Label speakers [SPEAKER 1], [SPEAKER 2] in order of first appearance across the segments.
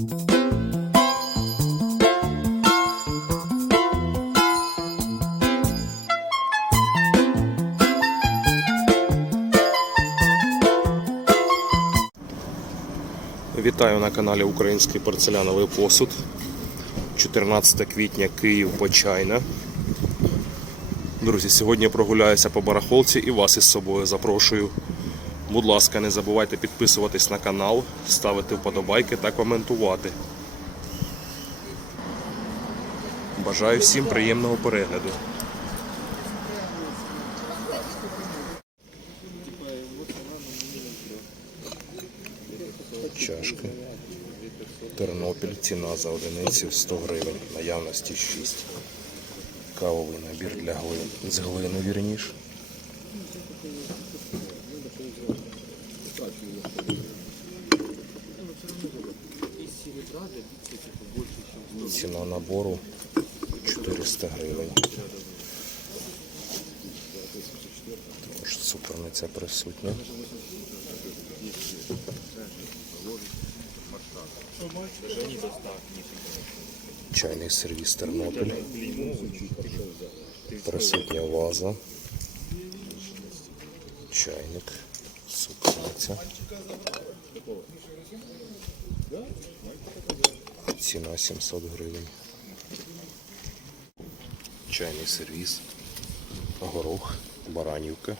[SPEAKER 1] Вітаю на каналі Український порцеляновий посуд. 14 квітня Київ Почайна. Друзі, сьогодні прогуляюся по барахолці і вас із собою запрошую. Будь ласка, не забувайте підписуватись на канал, ставити вподобайки та коментувати. Бажаю всім приємного перегляду. Чашки. Тернопіль. Ціна за одиницю 100 гривень. Наявності 6. Кавовий набір для глини. З глини вірніш. Ціна набору 400 гривень. Також суперниця присутня. Чайний сервіс Тернопіль. Присутня ваза. Чайник. Суперниця. Ціна 700 гривень. Чайний сервіс. Горох. Баранівка.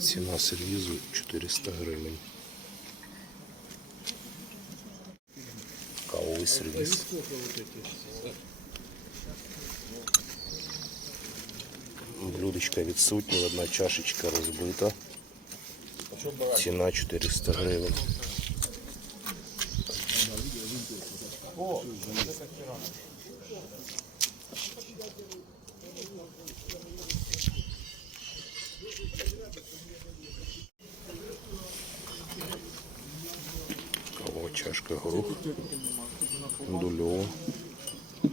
[SPEAKER 1] Ціна сервізу 400 гривень. Кавовий сервіс. Блюдечка відсутня, одна чашечка розбита. Ціна 400 гривень. Кавова чашка горох. Дульова.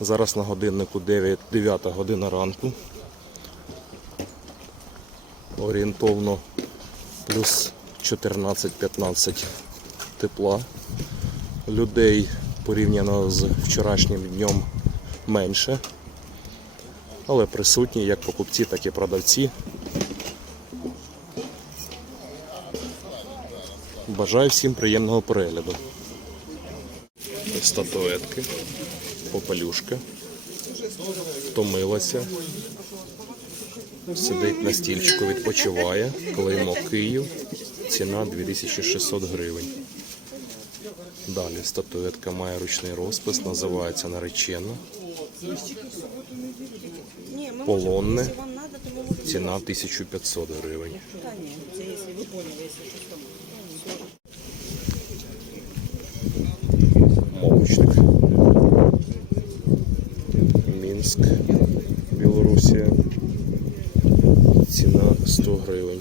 [SPEAKER 1] Зараз на годиннику 9, 9 година ранку. Орієнтовно плюс 14-15 тепла. Людей порівняно з вчорашнім днем менше. Але присутні як покупці, так і продавці. Бажаю всім приємного перегляду. Статуетки, попелюшка, втомилася, сидить на стільчику, відпочиває, клеймо Київ, ціна 2600 гривень. Далі статуетка має ручний розпис, називається наречена. Полонне. Ціна 1500 гривень. Мінськ, Білорусія. Ціна 100 гривень.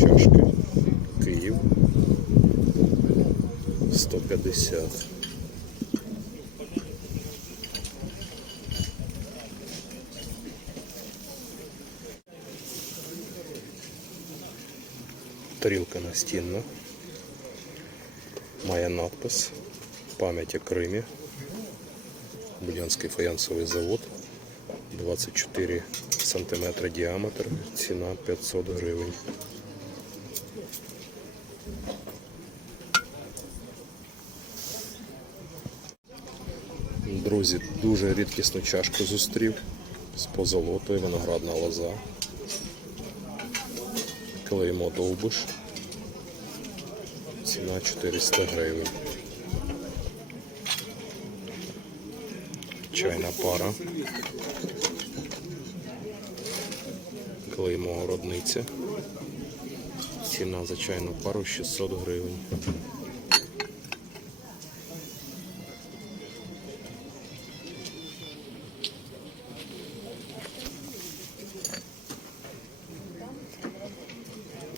[SPEAKER 1] Чашки. Київ. 150. Тарілка настінна. Має надпис Пам'ять о Кримі. Будянський фаянсовий завод. 24 см діаметр. Ціна 500 гривень. Друзі, дуже рідкісну чашку зустрів з позолотою, виноградна лоза. Клеймо довбиш. Ціна 400 гривень. Чайна пара. Клеймо городниця. Ціна за чайну пару 600 гривень.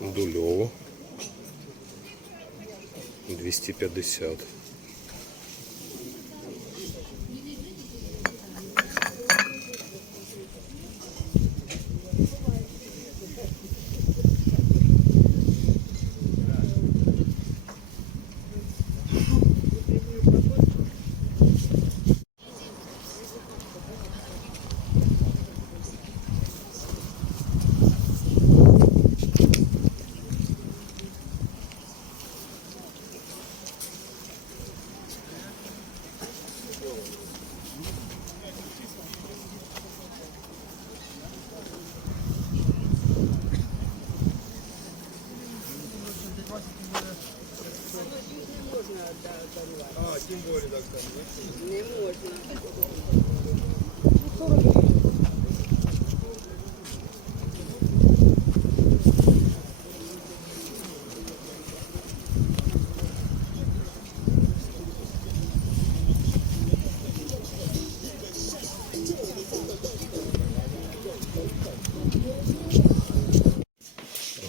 [SPEAKER 1] Дульово. 250.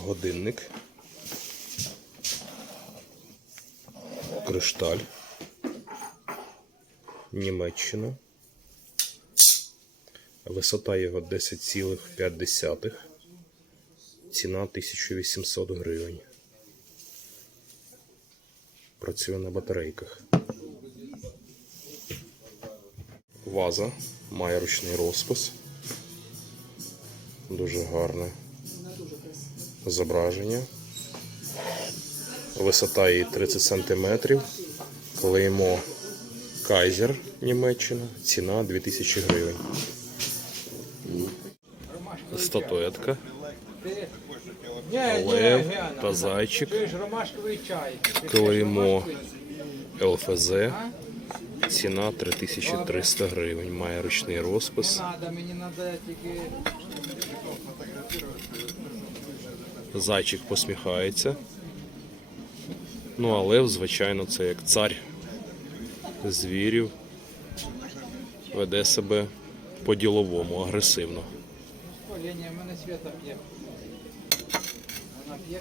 [SPEAKER 1] Годинник. Кришталь. Німеччина. Висота його 10,5. Ціна 1800 гривень. Працює на батарейках. Ваза має ручний розпис. Дуже гарне зображення. Висота її 30 см. Клеймо Кайзер Німеччина. Ціна 2000 гривень. Статуетка. Лев та зайчик. Клеймо ЛФЗ. Ціна 3300 гривень. Має ручний розпис. Зайчик посміхається. Ну, а лев, звичайно, це як цар звірів. Веде себе по-діловому, агресивно.
[SPEAKER 2] Оленя, в мене свята п'є. Вона п'є,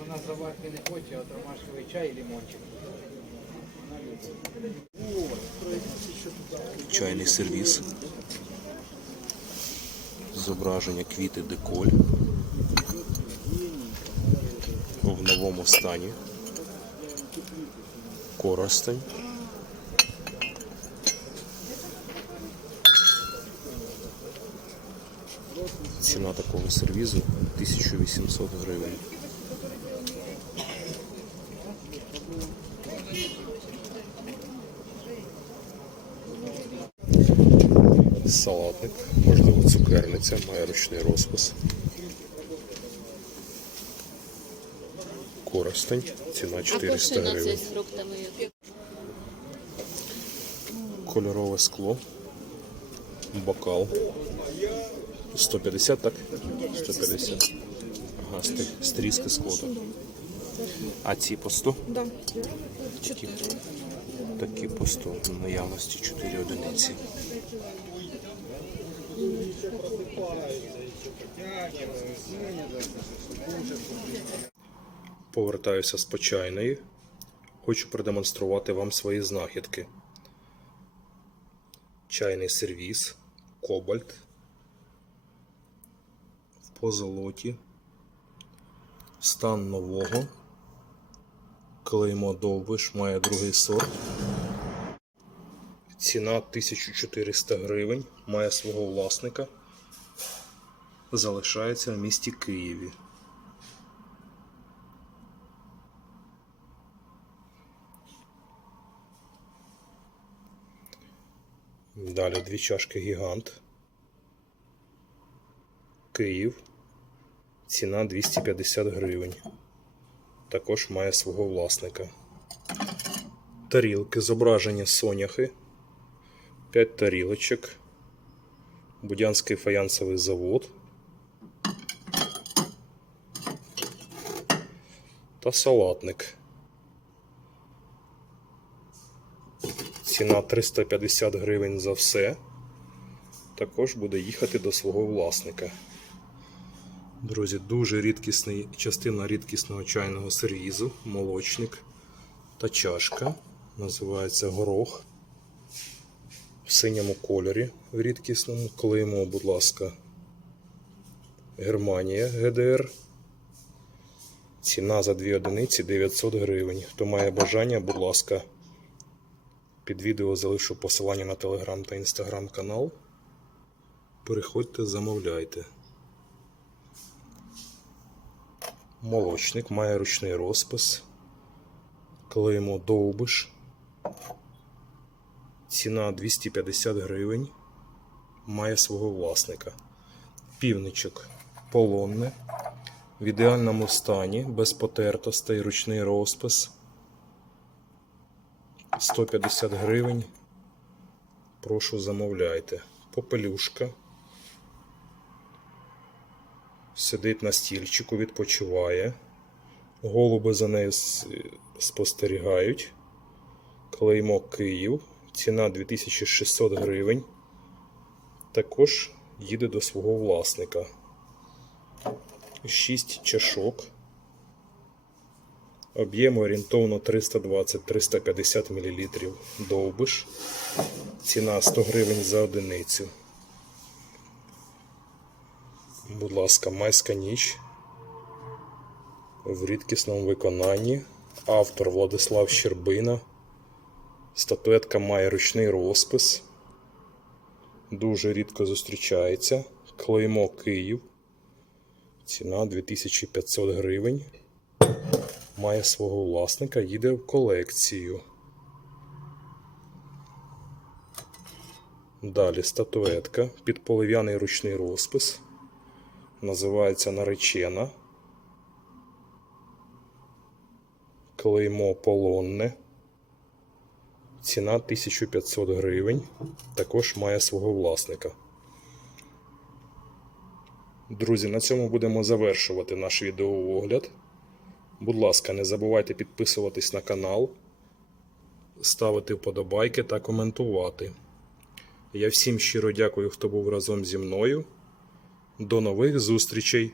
[SPEAKER 2] вона заварки не хоче, а ромашковий чай і лимончик.
[SPEAKER 1] Чайний сервіс. Зображення квіти деколь. В новому стані. Коростень. Ціна такого сервізу 1800 гривень. Салатник, можливо, цукерниця, має ручний розпис. Коростень, ціна 400 гривень. Кольорове скло. Бокал. 150, так? 150. Ага, стрі- стрізки скло. Так. А ці по 100?
[SPEAKER 3] Да.
[SPEAKER 1] Такі, такі по 100. Наявності 4 одиниці. Повертаюся з почайної. Хочу продемонструвати вам свої знахідки. Чайний сервіс, кобальт в позолоті, стан нового, клеймо довбиш, має другий сорт. Ціна 1400 гривень, має свого власника. Залишається в місті Києві. Далі дві чашки гігант. Київ. Ціна 250 гривень. Також має свого власника. Тарілки, зображення соняхи. 5 тарілочок. Будянський фаянсовий завод. Та салатник. Ціна 350 гривень за все. Також буде їхати до свого власника. Друзі, дуже рідкісний частина рідкісного чайного сервізу, молочник та чашка. Називається горох. В синьому кольорі в рідкісному. Клеймо, будь ласка, Германія ГДР. Ціна за дві одиниці 900 гривень. Хто має бажання, будь ласка, під відео залишу посилання на телеграм та інстаграм канал. Переходьте, замовляйте. Молочник має ручний розпис. Клеймо довбиш. Ціна 250 гривень. Має свого власника. Півничок полонне. В ідеальному стані, без потертостей, ручний розпис. 150 гривень. Прошу замовляйте. Попелюшка. Сидить на стільчику, відпочиває. Голуби за нею спостерігають. Клеймо Київ. Ціна 2600 гривень. Також їде до свого власника. 6 чашок. Об'єм орієнтовно 320-350 мл. Довбиш. Ціна 100 гривень за одиницю. Будь ласка, майська ніч. В рідкісному виконанні. Автор Владислав Щербина. Статуетка має ручний розпис. Дуже рідко зустрічається. Клеймо Київ. Ціна 2500 гривень. Має свого власника, їде в колекцію. Далі статуетка. Підполив'яний ручний розпис. Називається наречена. Клеймо полонне. Ціна 1500 гривень. Також має свого власника. Друзі, на цьому будемо завершувати наш відеоогляд. Будь ласка, не забувайте підписуватись на канал, ставити вподобайки та коментувати. Я всім щиро дякую, хто був разом зі мною. До нових зустрічей!